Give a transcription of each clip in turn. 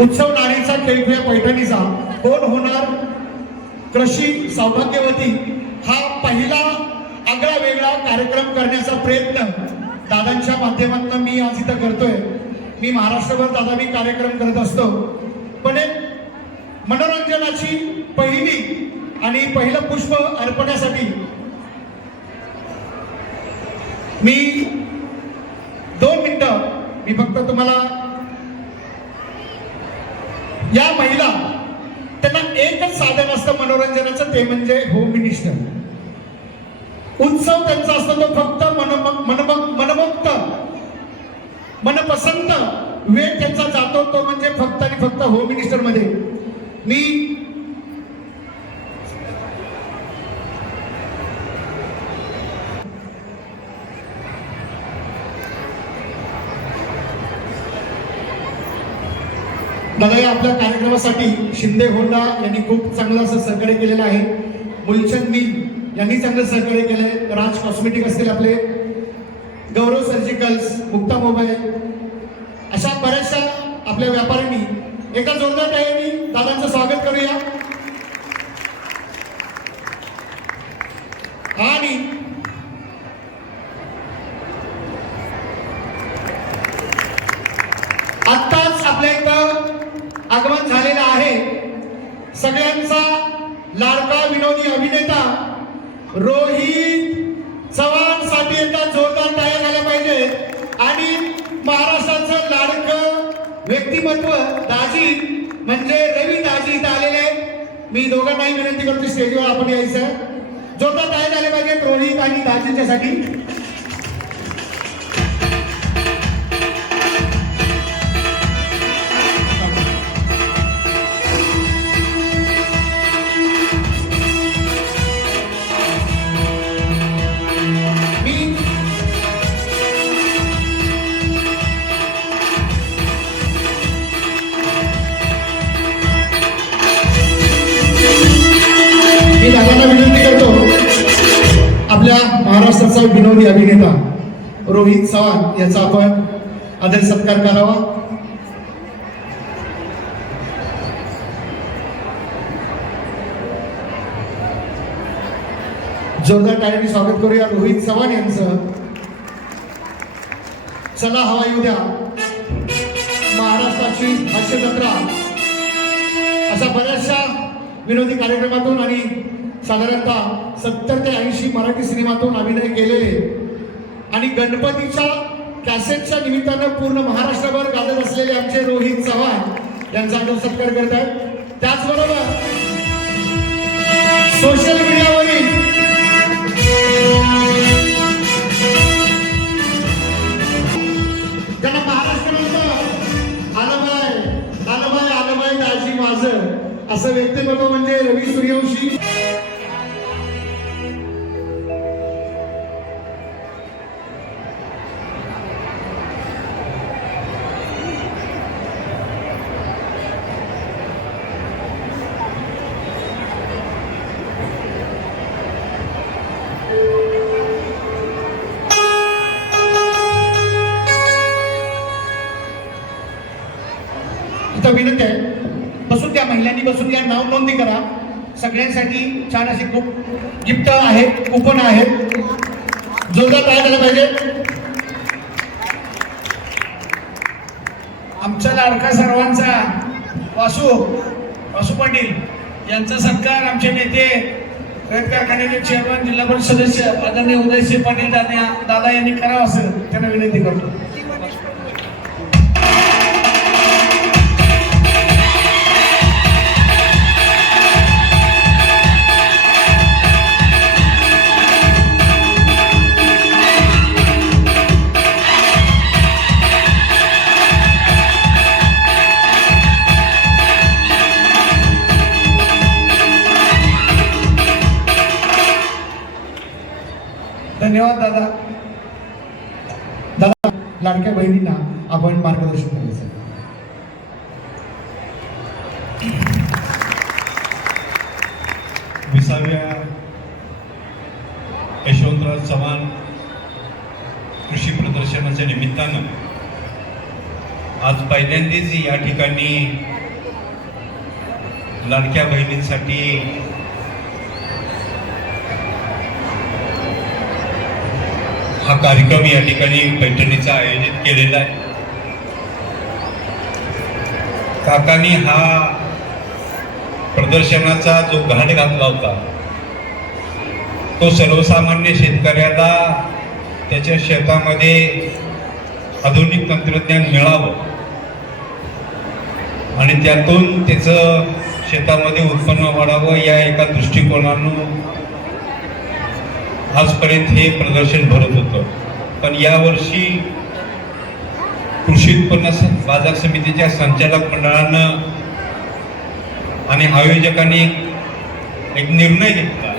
उत्सव नारीचा खेळ पैठणीचा कोण होणार कृषी सौभाग्यवती हा पहिला आगळा वेगळा कार्यक्रम करण्याचा प्रयत्न दादांच्या माध्यमातून मी आज इथं करतोय। मी महाराष्ट्रभर दादा मी कार्यक्रम करत असतो, पण एक मनोरंजनाची पहिली आणि पहिलं पुष्प अर्पण्यासाठी मी 2 मिनिटं मी फक्त तुम्हाला या महिला त्यांना एकच साधन असतं मनोरंजनाचं, ते म्हणजे होम मिनिस्टर। उत्सव त्यांचा असतो तो फक्त मनमुक्त मनपसंत वेळ त्यांचा जातो तो म्हणजे फक्त आणि फक्त होम मिनिस्टर मध्ये। मी दादा या आपल्या कार्यक्रमासाठी शिंदे होंडा यांनी खूप चांगलं असं सहकार्य केलेलं आहे। मुलचंद मिल यांनी चांगलं सहकार्य केलंय। राज कॉस्मेटिक असतील आपले, गौरव सर्जिकल्स, मुक्ता मोबाईल, अशा बऱ्याचशा आपल्या व्यापाऱ्यांनी एका जोरदार टाळ्यांनी दादांचं स्वागत करूया। आणि आत्ताच आपल्या इथं आगमन झालेला आहे सगळ्यांचा लाडका विनोदी अभिनेता रोहित चव्हाण साठी एकदा जोरदार टाळ्या झाल्या पाहिजे। आणि महाराष्ट्राचं लाडकं व्यक्तिमत्व दाजी म्हणजे रवी दाजी इथं आलेले आहेत। मी दोघांनाही विनंती करतो स्टेजवर आपण यायचं, जोरदार टाळ्या झाल्या पाहिजेत रोहित आणि दाजींच्यासाठी। मी दादांना विनंती करतो आपल्या महाराष्ट्राचा विनोदी अभिनेता रोहित चव्हाण याचा आपण आदर सत्कार करावा। जोरदार टाळ्यांनी स्वागत करूया रोहित चव्हाण यांचं। चला हवा येऊ द्या, महाराष्ट्राची हास्य जत्रा, अशा बऱ्याचशा विनोदी कार्यक्रमातून आणि साधारणतः 70 ते 80 मराठी सिनेमातून अभिनय केलेले आणि गणपतीच्या कॅसेटच्या निमित्तानं पूर्ण महाराष्ट्रभर गाजत असलेले आमचे रोहित चव्हाण यांचा आदर सत्कार करत आहेत। त्याचबरोबर सोशल मीडियावरील ज्यांना महाराष्ट्रामध्ये आलं बाय दाजी माझं असं व्यक्तिमत्व म्हणजे रवी सूर्यवंशी। इथं विनंती आहे, बसून द्या, महिलांनी बसून द्या, नाव नोंदणी करा। सगळ्यांसाठी छान असे खूप गिफ्ट आहेत, कुपन आहेत, जोरदार टाळ्या झाल्या पाहिजे। आमचा लाडका सर्वांचा वासू पाटील यांचा सत्कार आमचे नेते रयत कारखान्याचे चेअरमन जिल्हा परिषद सदस्य आदरणीय उदयसिंह पाटील दादा यांनी करावा असं त्यांना विनंती करतो। धन्यवाद दादा। दादा लाडक्या बहिणींना आपण मार्गदर्शन करायचं। विसाव्या यशवंतराव चव्हाण कृषी प्रदर्शनाच्या निमित्तानं आज पहिल्यांदाच या ठिकाणी लाडक्या बहिणींसाठी हा कार्यक्रम या ठिकाणी पैठणीचा आयोजित केलेला आहे. काकांनी हा प्रदर्शनाचा जो घाट घातला होता तो सर्वसामान्य शेतकऱ्याला त्याच्या शेतामध्ये आधुनिक तंत्रज्ञान मिळावं आणि त्यातून त्याचं शेतामध्ये उत्पन्न वाढावं या एका दृष्टिकोनानं आजपर्यंत हे प्रदर्शन भरत होतं. पण यावर्षी कृषी उत्पन्न बाजार समितीच्या संचालक मंडळानं आणि आयोजकांनी एक निर्णय घेतला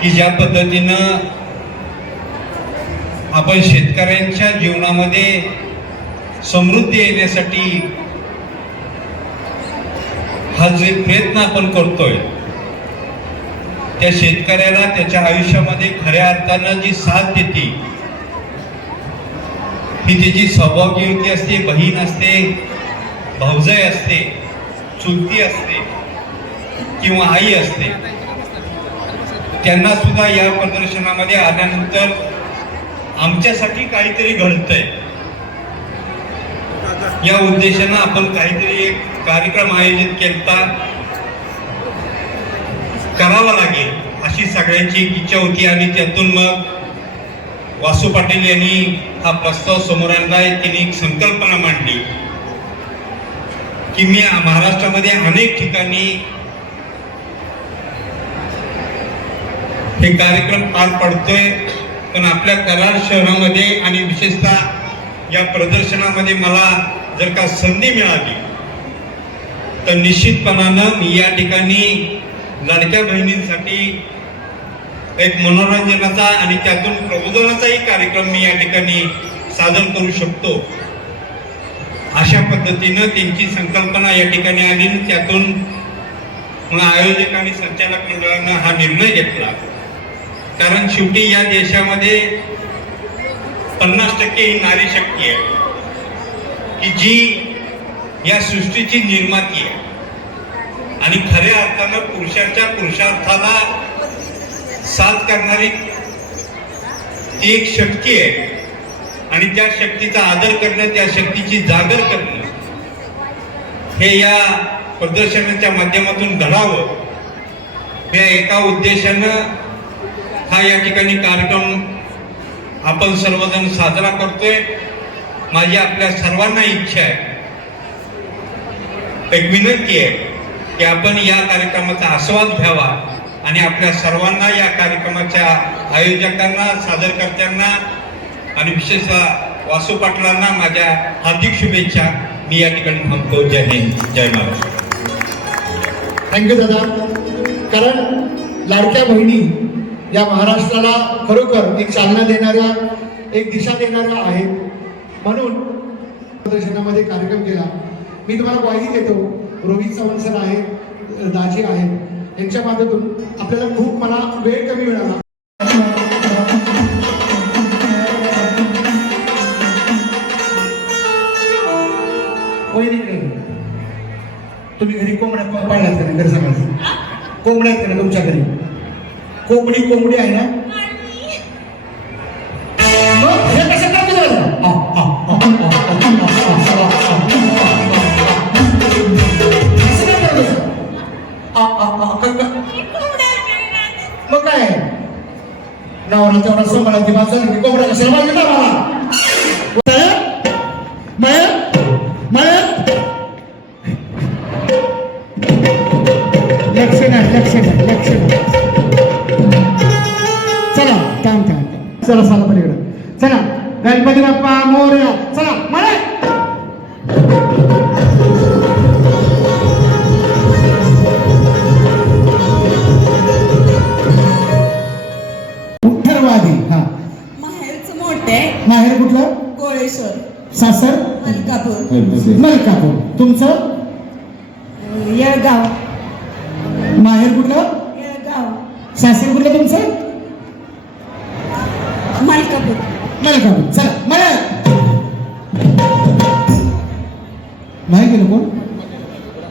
की ज्या पद्धतीनं आपण शेतकऱ्यांच्या जीवनामध्ये समृद्धी येण्यासाठी हा जे प्रयत्न आपण करतोय त्या शेतकऱ्याला त्याच्या आयुष्यामध्ये खऱ्या अर्थानं जी साथ देते ही त्याची सौभाग्यवती असते, बहीण असते, भाऊजाई असते, चुलती असते किंवा आई असते. त्यांना सुद्धा या प्रदर्शनामध्ये आल्यानंतर आमच्यासाठी काहीतरी घडतंय या उद्देशानं आपण काहीतरी एक कार्यक्रम आयोजित केला करावा लागेल अशी सगळ्यांची एक इच्छा होती. आणि त्यातून मग वासू पाटील यांनी हा प्रस्ताव समोर आणला. त्यांनी एक संकल्पना मांडली की मी महाराष्ट्रामध्ये अनेक ठिकाणी हे कार्यक्रम पार पडतोय, पण आपल्या कराड शहरामध्ये आणि विशेषतः या प्रदर्शनामध्ये मला जर का संधी मिळाली तर निश्चितपणानं मी या ठिकाणी लाडक्या बहिणींसाठी एक मनोरंजनाचा आणि त्यातून प्रबोधनाचाही कार्यक्रम मी या ठिकाणी सादर करू शकतो. अशा पद्धतीनं त्यांची संकल्पना या ठिकाणी आली. त्यातून मग आयोजक आणि संचालक मंडळानं हा निर्णय घेतला. कारण शेवटी या देशामध्ये 50% ही नारी शक्ती आहे की जी या सृष्टीची निर्माती आहे आणि खऱ्या अर्थानं पुरुषाच्या पुरुषार्थाला साथ करणारी ती एक शक्ती आहे आणि त्या शक्तीचा आदर करणं, त्या शक्तीची जागर करणं हे या प्रदर्शनाच्या माध्यमातून घडावं या एका उद्देशानं हा या ठिकाणी कार्यक्रम आपण सर्वजण साजरा करतोय. माझी आपल्या सर्वांना इच्छा आहे, एक विनंती आहे की आपण या कार्यक्रमाचा आस्वाद घ्यावा आणि आपल्या सर्वांना या कार्यक्रमाच्या आयोजकांना, सादरकर्त्यांना आणि विशेषतः वासू पाटलांना माझ्या हार्दिक शुभेच्छा. मी या ठिकाणी थांबतो. जय हिंद, जय महाराष्ट्र. थँक्यू दादा. कारण लाडक्या बहिणी या महाराष्ट्राला खरोखर एक चालना देणाऱ्या, एक दिशा देणाऱ्या आहेत. म्हणून प्रदर्शनामध्ये कार्यक्रम केला. मी तुम्हाला ग्वाही देतो, रोहित चव्हाण सर आहेत, दाजी आहेत, यांच्या माध्यमातून आपल्याला खूप मला वेळ कमी मिळाला. तुम्ही घरी कोंबड्या पाळल्यात का? घरी सांगायचं कोंबड्या आहेत का तुमच्या घरी? कोंबडी आहे ना? मग हे कसं करतो झालं? मग काय नवरा तेवढा सांभाळायची बाजू कोंबड्या कशाला पाहिजे ना मला? लक्ष नाही. चला चला साला पलीकडे चला. गणपती बाप्पा मोरया. चला मला ठरवादी. हा माहेरचं मोठे माहेर कुठलं? गोळेश्वर. सासर? मलकापूर. तुमचं? येळगाव. माहेर कुठलं? येळगाव. सासर कुठलं तुमचं? मलकापूर. मलकापूर. चला मला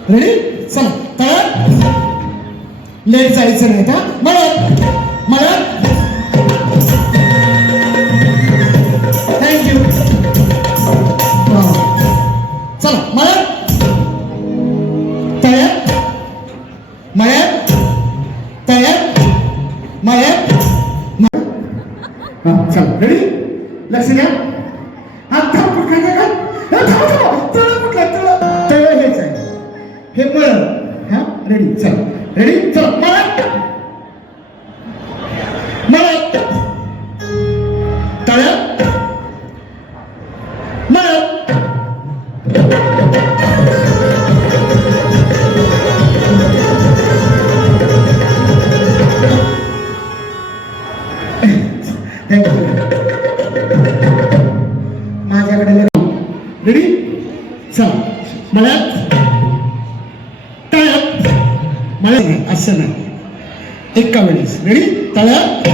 रेडी चला तळ्यात लेट जायचं नाही का मळ्यात मळ्यात थँक्यू चला मळ्यात तळ्यात मळ्यात तळ्यात मळ्यात चला रेडी लक्ष द्या आता कुठला तळ हेच आहे हे मळ हा रेडी चला रेडी चला मळ्यात मळ्यात तळ्यात मळ्यात माझ्याकडे रेडी चला मळ्यात तळ्यात मळ्यात असं नाही एका वेळेस रेडी तळ्यात